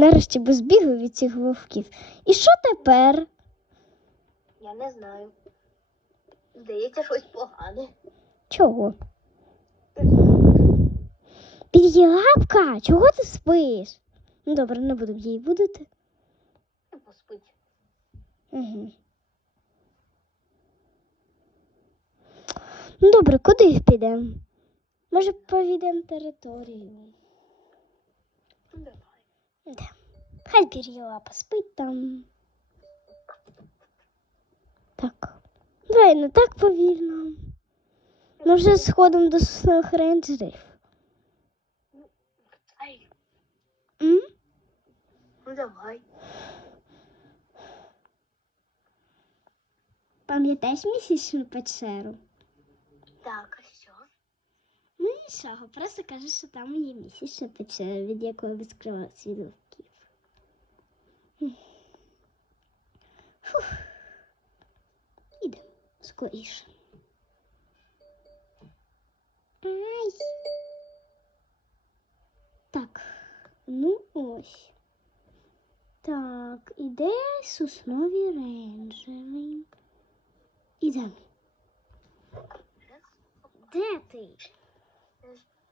Нарешті без бігу від цих вовків. І що тепер? Я не знаю. Здається, щось погане. Чого? Під'єлапка, чого ти спиш? Ну добре, не буду її будити. Поспить. Угу. Ну добре, куди підемо? Може, повідемо територію. Ну, давай. Да. Хай Бір'єлапа спить там. Так. Давай не так повільно. Може, сходом до соснових рейнджерів. М? ну давай. Пам'ятаєш місячну печеру? Так? Ну нічого, просто кажи, що там є місячна печера, від якої відкривають від вовків. Фух. Ідемо скоріше. Ай. Так, ну ось. Так, іде соснові рейнджери. Ідемо. Де ти?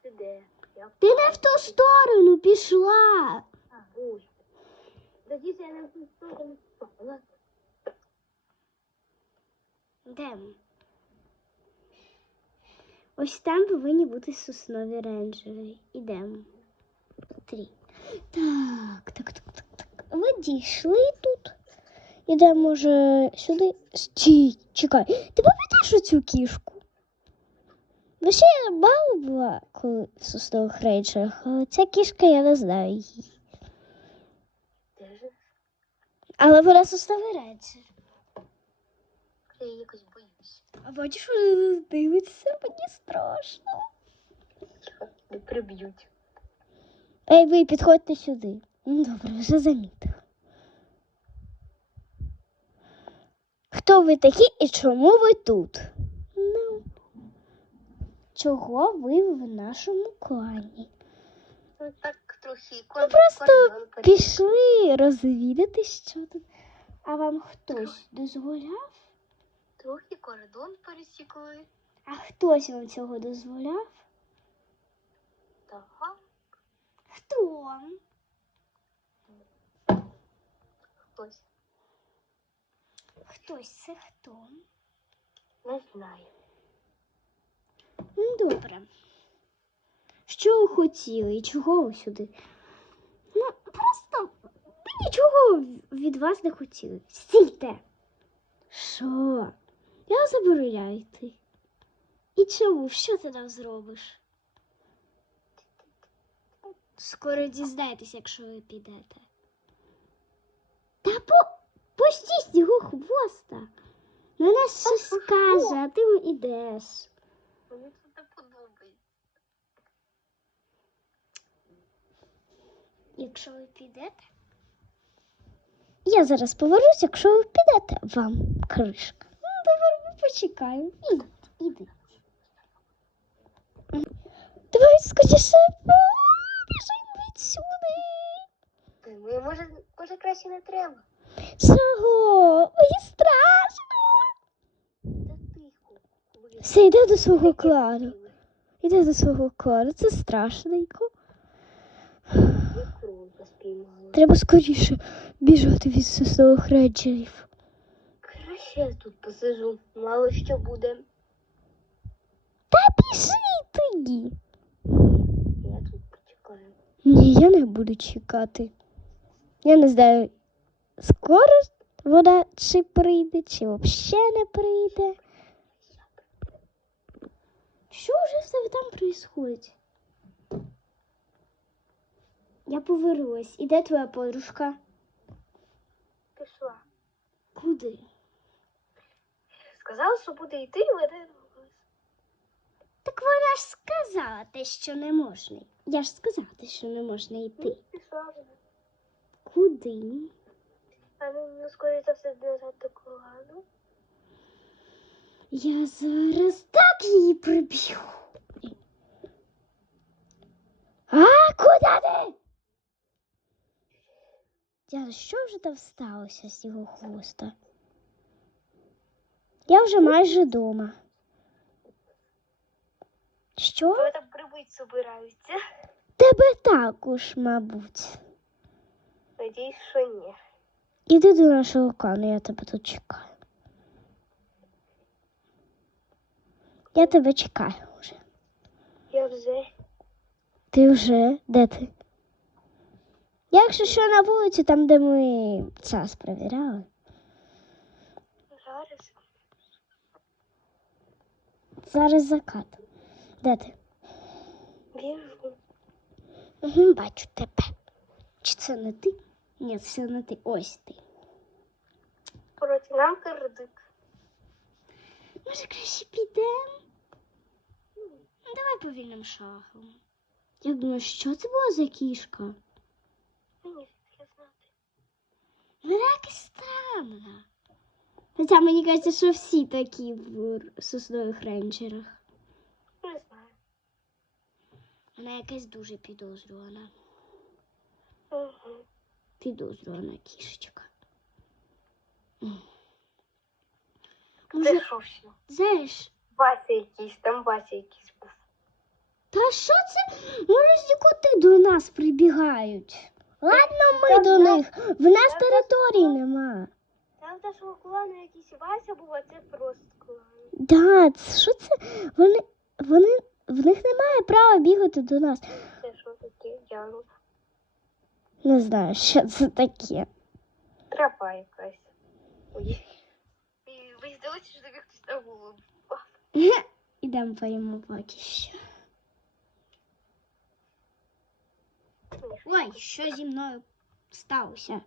Ти де? Я Ти не в ту сторону пішла. А, ой. Тоді я не встигла. Де? Ось там повинні бути соснові рейнджери. Ідемо. Три. Так, так, так, так, так. Ви дійшли тут. Ідемо, може, сюди. Стій, чекай. Ти пам'ятаєш оцю кішку? Ви ще мало була, коли в соснових рейнджерах, але ця кішка, я не знаю її. Але вона рейнджер. Я якось боюсь. А бачиш, вона дивиться, мені страшно. Не приб'ють. Ей, ви підходьте сюди. Ну, Добре, вже замітив. Хто ви такі і чому ви тут? Чого ви в нашому клані? Ну так трохи Ну, просто. Пішли розвідати, що тут. А вам хтось дозволяв? Трохи кордон пересікли. А хтось вам цього дозволяв? Так. Хто? Хтось. Хтось це хто? Не знаю. Ну, добре. Що ви хотіли і чого ви сюди? Ну, просто ми нічого від вас не хотіли. Стійте. Що? Я забороняю йти. І чому? Що ти нам зробиш? Скоро дізнаєтесь, якщо ви підете. Та по... пустіть його хвоста. На нас щось що? скаже, а ти йдеш. Мені це не подобається. Якщо ви підете. Я зараз повернусь, якщо ви підете, вам кришка. Ну, ми почекаємо. Ідіть, ідіть. Давай скоріше, біжимо відсюди. Ми, може, може краще не треба. Чого? Мені страшно. Все, йде до свого клану. Іде до свого клану. Це страшненько. Треба скоріше біжати від соснових рейнджерів. Краще я тут посижу. Мало що буде. Та пішли ти. Я тут почекаю. Ні, я не буду чекати. Я не знаю, скоро вона чи прийде, чи взагалі не прийде. Що вже в тебе там відбувається? Я повернулась. І де твоя подружка? Пішла. Куди? Сказала, що буде йти, і веде. Так вона ж сказала те, що не можна. Я ж сказала те, що не можна йти. Пішла вже. Куди? А ну, ну скоріше за все, до клану. Я зараз так її приб'ю. А куди ти? Розказуй, що вже там сталося з його хвоста? Я вже майже вдома. Що? Тебе там прибить собираються. Тебе також, мабуть. Надіюсь, що ні. Іди до нашого клану, я тебе тут чекаю. Я тебе чекаю вже. Я вже. Ти вже де ти? Якщо що на вулиці, там, де ми час перевіряли. Зараз. Зараз закат. Де ти? Біжу. Угу, бачу тебе. Чи це не ти? Ні, це не ти. Ось ти. Проти нам кирдик. Може, краще підемо? Ну, Давай повільним шагом. Я думаю, що це була за кішка? Мені я знати. Вона якась странна. Хоча мені кажеться, що всі такі в соснових рейнджерах. Не знаю. Вона якась дуже підозрювана. Угу. Підозрювана кішечка. Це що ще? знаєш, Вася якийсь, там Вася якийсь був. та що це? Може, коти до нас прибігають. Ладно, ми до них. В нас території нема. Там нашого клану якийсь Вася був, а це просто клан. Да, що це? Вони, вони, в них немає права бігати до нас. Це що таке? Яру. Не знаю, що це таке. Трапа якась. Ой. Ви здалося, що тобі хтось на голову. Ідемо поїмо поки що. Ой, що зі мною сталося?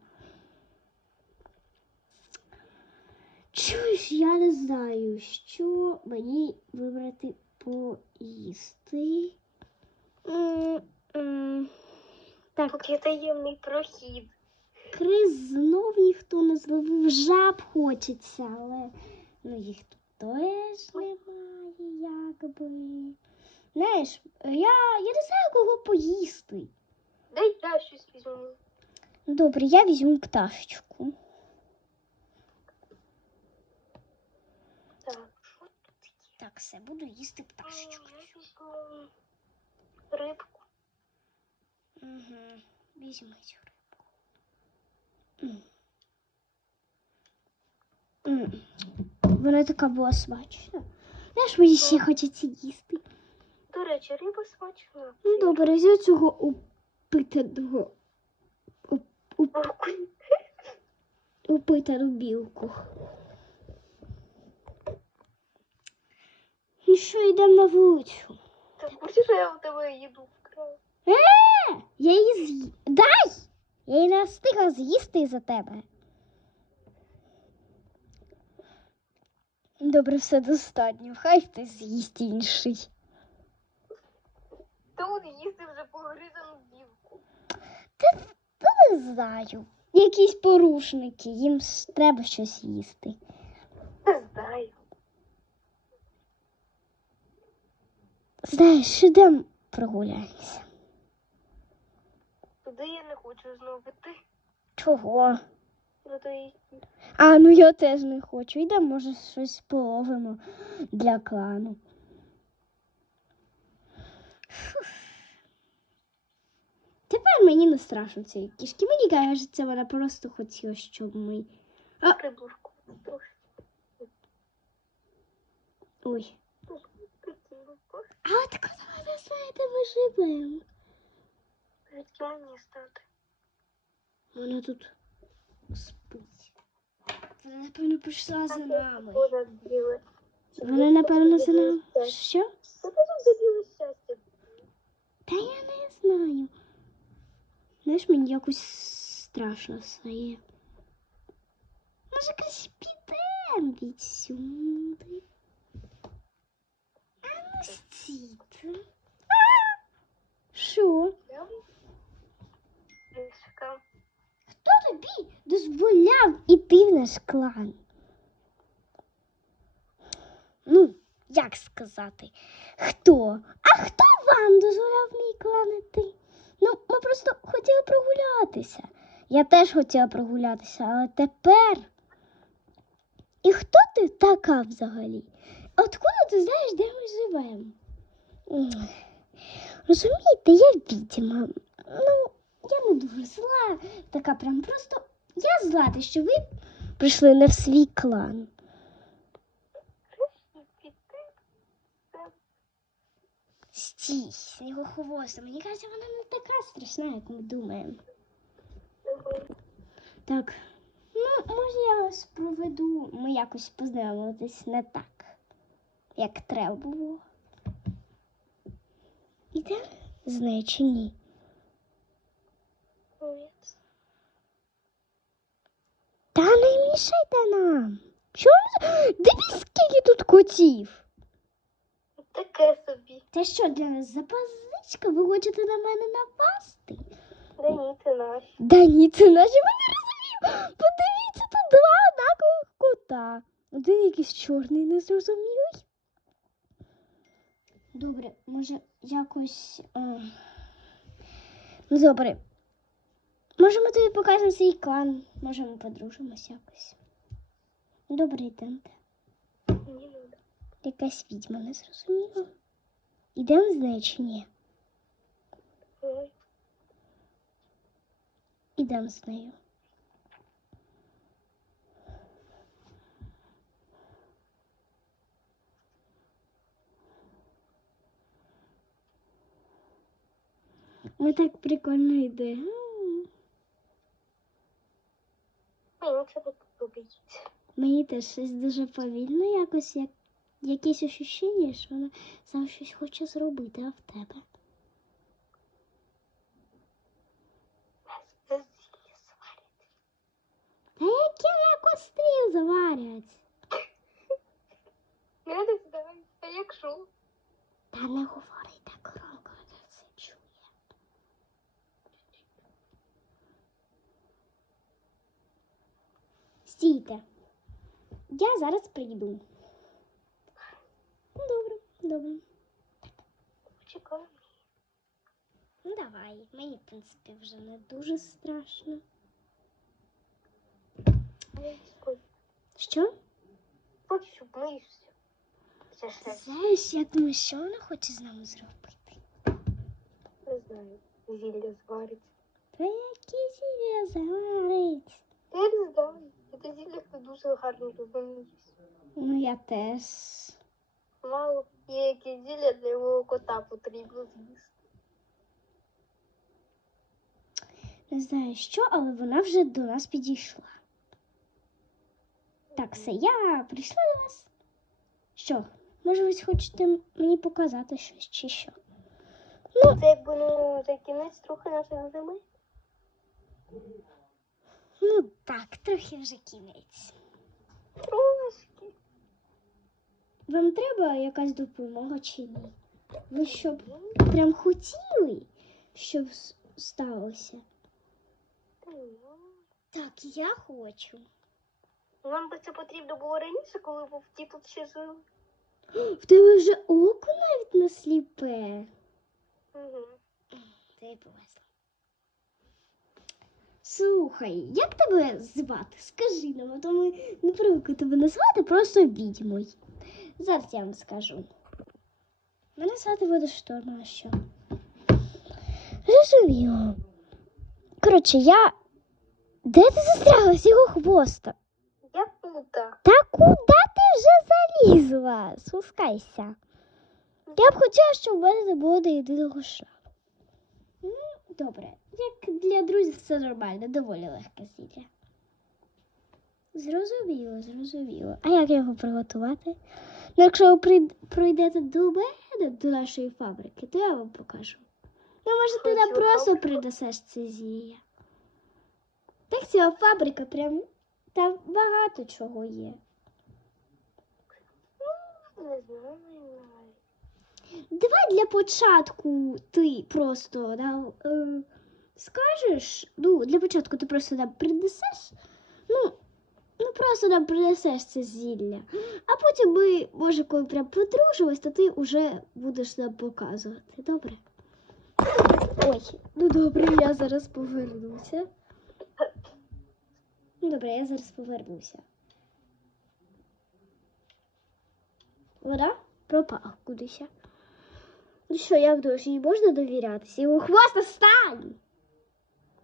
Чуєш, я не знаю, що мені вибрати поїсти. Так, є таємний прохід. криз знов ніхто не зловив, жаб хочеться, але ну, їх тут теж немає, якби. Знаєш, я, я не знаю, кого поїсти. Дай я щось візьму. Добре, я візьму пташечку. Так, що тут є? Так, все, буду їсти пташечку. Я візьму рибку. Угу. Візьми цю рибку. М. М. Вона така була смачна. Знаєш, мені ще хочеться їсти. До речі, риба смачна. Ну добре, візьми цього упитаного, уп- уп- упитану білку. Ну що, йдемо на вулицю. Ти в курсі, що я у тебе їду вкрала? Е, я її з'ї... Дай! Я її не встигла з'їсти за тебе. Добре, все достатньо. Хай хтось з'їсть інший. Тут їсти вже білку. Не знаю. Якісь порушники, їм треба щось їсти. Не знаю. Знаєш, ідемо прогуляємося. Туди я не хочу знову йти. Чого? До тої А, ну я теж не хочу. Йдемо, може, щось половимо для клану. Фух. Тепер мені не страшно цієї кішки. Мені кажеться, вона просто хотіла, щоб ми. Трошки. Ой. А так вона знає, де ми живемо. Звідки мені стати? Вона тут спить. Вона, напевно, прийшла за нами. Вона. Напевно, за нами. Що? Що ти тут за біле щастя? Та я не знаю. Знаєш, мені якось страшно стає. Може, якось підемо відсюди. А ну стійте. Що? Хто тобі дозволяв іти в наш клан? Ну, як сказати? Хто? А хто вам дозволяв мій клан іти? Ну, ми просто хотіли прогулятися. Я теж хотіла прогулятися, але тепер. І хто ти така взагалі? Откуда ти знаєш, де ми живемо? Розумієте, я відьма. Ну, я не дуже зла, така прям просто. Я зла, те, що ви прийшли не в свій клан. Стій, снігохвоста. Мені кажеться, вона не така страшна, як ми думаємо. Так. Ну, може, я вас проведу. Ми якось познайомитись не так, як треба було. Іде з нею чи ні? Та не мішайте нам. Чому? Дивись, скільки тут котів. Таке собі. Це що для нас запазичка? Ви хочете на мене напасти? Да ні, це наш. Да ні, це наші ми не розуміємо. Подивіться, тут два однакових кота. Один якийсь чорний, незрозумілий. Добре, може якось. е, Ну, добре. Може, ми тобі покажемо свій клан. Може, ми подружимось якось. Добре, йдемте. Ну. Якась відьма не зрозуміла. Ідемо з нею чи ні? Ідемо з нею. Ми так прикольно це подобається. Мені теж щось дуже повільно, якось як якесь ощущення, що вона сам щось хоче зробити, а в тебе. Та які на кострі заварять? Я не знаю. Якщо? Та не говори так громко, я це чує. Стійте. Я зараз прийду. Добре, добре. Почекай. Ну давай, мені, в принципі, вже не дуже страшно. Що? Ж не- Знаєш, я думаю, що вона хоче з нами зробити? не знаю. Зілля зварить. Та які зілля заварить? Я не знаю. Це зілля не дуже гарно розуміється. Ну я теж. Мало якісь зілля для його кота потрібно з'їсти. Не знаю що, але вона вже до нас підійшла. Так, все, я прийшла до вас. Що, може, ви хочете мені показати щось чи що? Це якби ну за кінець трохи нашої зими. Ну так, трохи вже кінець. Трошки. Вам треба якась допомога чи ні? Ви щоб прям хотіли, щоб сталося? Так, я хочу. Нам би це потрібно було раніше, коли вовки тут ще жили. В тебе вже око навіть не сліпе. Угу. Ти повезла. Слухай, як тебе звати? Скажи нам, а то ми не привикли тебе назвати просто відьмою. Зараз я вам скажу. Мене звати Водошторма, а що? Зрозуміло. Коротше, я. Де ти застряглась його хвоста? Я пута. Та куди ти вже залізла? Спускайся. Я б хотіла, щоб у мене не було до єдиного шраму. Ну, добре. Як для друзів це нормально, доволі легке зілля. Зрозуміло, зрозуміло. А як його приготувати? Ну, якщо ви пройдете до мене, до нашої фабрики, то я вам покажу. Ну, може, ти нам просто принесеш це зілля. Так ця фабрика прям там багато чого є. Не знаю. Давай для початку ти просто да, е, скажеш. Ну, для початку ти просто нам принесеш. Ну, ну просто нам принесеш це зілля. А потім ми, може, коли прям подружимось, то ти вже будеш нам показувати. Добре? Ой, ну добре, я зараз повернуся. Ну, добре, я зараз повернуся. Вода пропала кудись. Ну що, як думаєш, їй можна довіряти? Снігохвоста стань!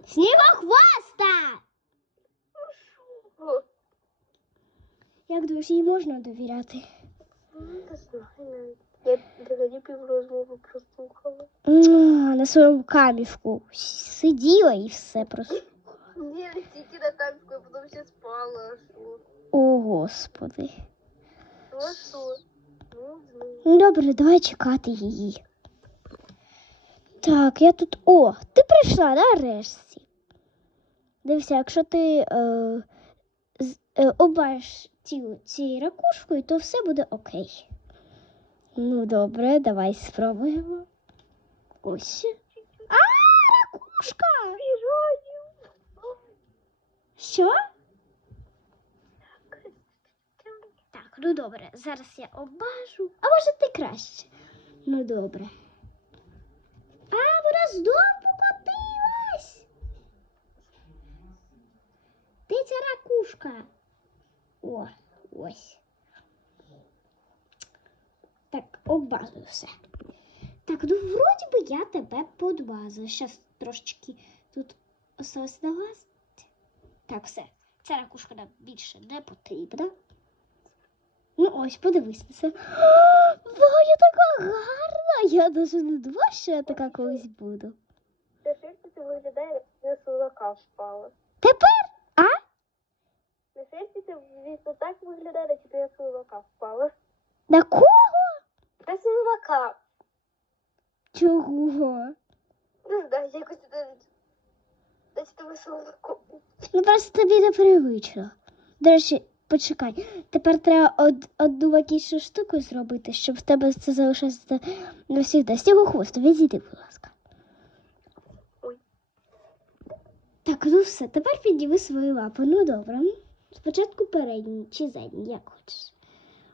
Снігохвоста! О, Як їй можна довіряти? Я взагалі піврозмови прослухала. На своєму камішку сиділа і все просто. Ні, тільки на камську, я потім ще спала. О, господи. Ну? Ну, добре, давай чекати її. Так, я тут. О, ти прийшла нарешті. Дивися, якщо ти е, е, обаєш цією ракушкою, то все буде окей. Ну, добре, давай спробуємо. Ось. А, ракушка! Що? Так, ну добре, зараз я обмажу. А може ти краще? Ну добре. А, вона знов покотилась. Де ця ракушка? О, ось. Так, обмазую все. Так, ну вроді би я тебе подмазала. Щас трошечки тут осталось намазати. Так, все. Ця ракушка нам більше не потрібна. Ну ось, подивись на це. Вау, я така гарна! Я навіть не думала, що я така колись буду. Те шерсті це виглядає, як на сулака впала. Тепер, На звісно, так виглядає, як ти на сулака впала. На кого? Та сулака. Чого? Не знаю, якось це... Десь тебе сулаку. Ну просто тобі непривично. До речі, почекай. Тепер треба од, одну макічну штуку зробити, щоб в тебе це залишилося навсігда. Снігу хвосту, відійди, будь ласка. Ой. Так, ну все, тепер підніми свою лапу. Ну добре. Спочатку передню чи задню, як хочеш.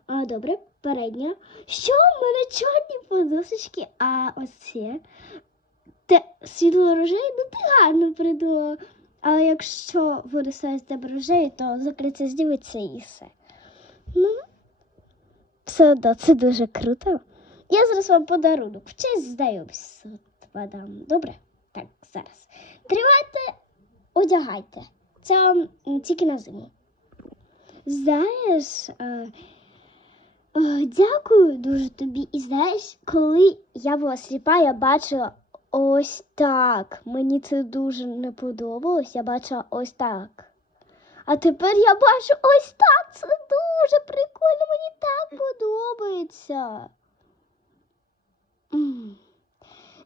А, добре, передня. Що в мене чорні подосочки, а ось це. Те світло рожей, ну ти гарно придумала. Але якщо буде з тебе рожею, то закриться здивиться і все. Ну, все одно, це дуже круто. Я зараз вам подарунок. В честь знайомства подам. Добре? Так, зараз. Тривайте, одягайте. Це вам тільки на зиму. Знаєш, е, е, дякую дуже тобі. І знаєш, коли я була сліпа, я бачила ось так. Мені це дуже не подобалось. Я бачила ось так. А тепер я бачу ось так. Це дуже прикольно. Мені так подобається.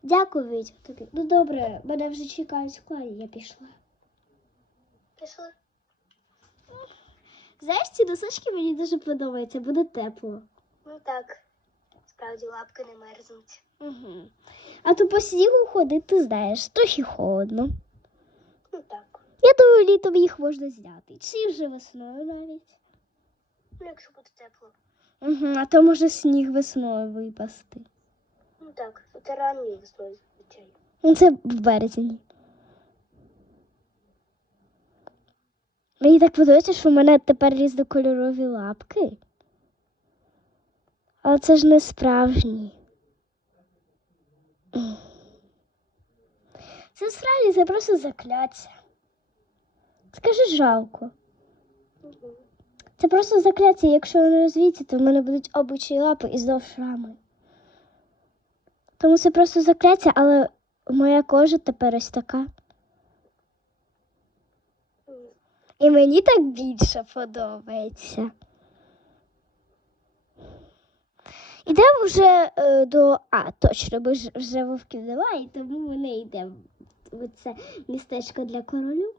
Дякую, Вітя, тобі. Ну добре, мене вже чекають в клані, я пішла. Пішли. Знаєш, ці носочки мені дуже подобаються, буде тепло. Ну так. Справді лапки не мерзнуть. Угу. А то по снігу ходити, знаєш, трохи холодно. Ну так. Я думаю, літом їх можна зняти. Чи вже весною навіть. Ну, якщо буде тепло. Угу. А то може сніг весною випасти. Ну так, це ранньою весною, звичайно. Ну, Це в березні. Мені так подобається, що в мене тепер різнокольорові лапки. Але це ж не справжні. Це справді, це просто закляття. Скажи жалко. Це просто закляття. Якщо воно розвіється, то в мене будуть обучі лапи і знов шрами. Тому це просто закляття, але моя кожа тепер ось така. І мені так більше подобається. Ідемо вже е, до. А, точно, бо ж вже вовків немає, тому ми не йдемо в це містечко для королю.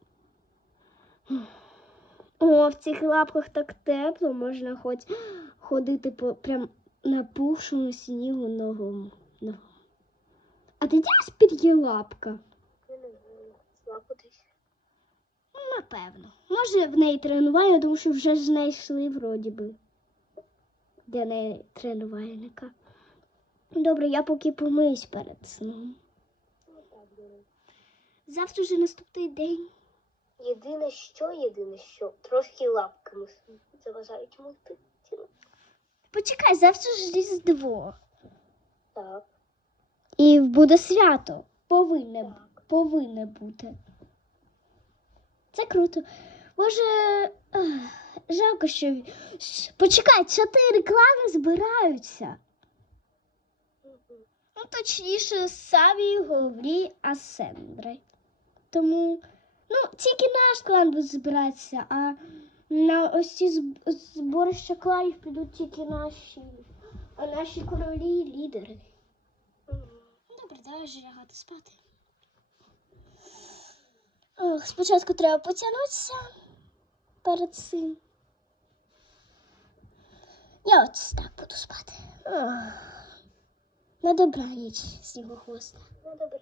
О, в цих лапках так тепло, можна хоч ходити по прям на пухшому снігу ногом. А ти знаєш під є лапка? Я не знаю. Лапу десь. Напевно. Може в неї тренування, тому що вже ж знайшли вроді би. Де неї тренувальника. Добре, я поки помиюсь перед сном. Завтра вже наступний день. Єдине що, єдине що, трошки лапками заважають мути. Почекай, завтра ж Різдво. Так, І буде свято. Повинне, повинне бути. Це круто. Може, жалко, що. Почекай, чотири клани збираються. Ну, точніше, самі головні Асендри. Тому, ну, тільки наш клан буде збиратися, а на ось ці зборища кланів підуть тільки наші, а наші королі і лідери. Добре, давай вже лягати спати. Ох, спочатку треба потягнутися перед цим. Я ось так буду спати. На добраніч, снігохвоста. Ну, добре.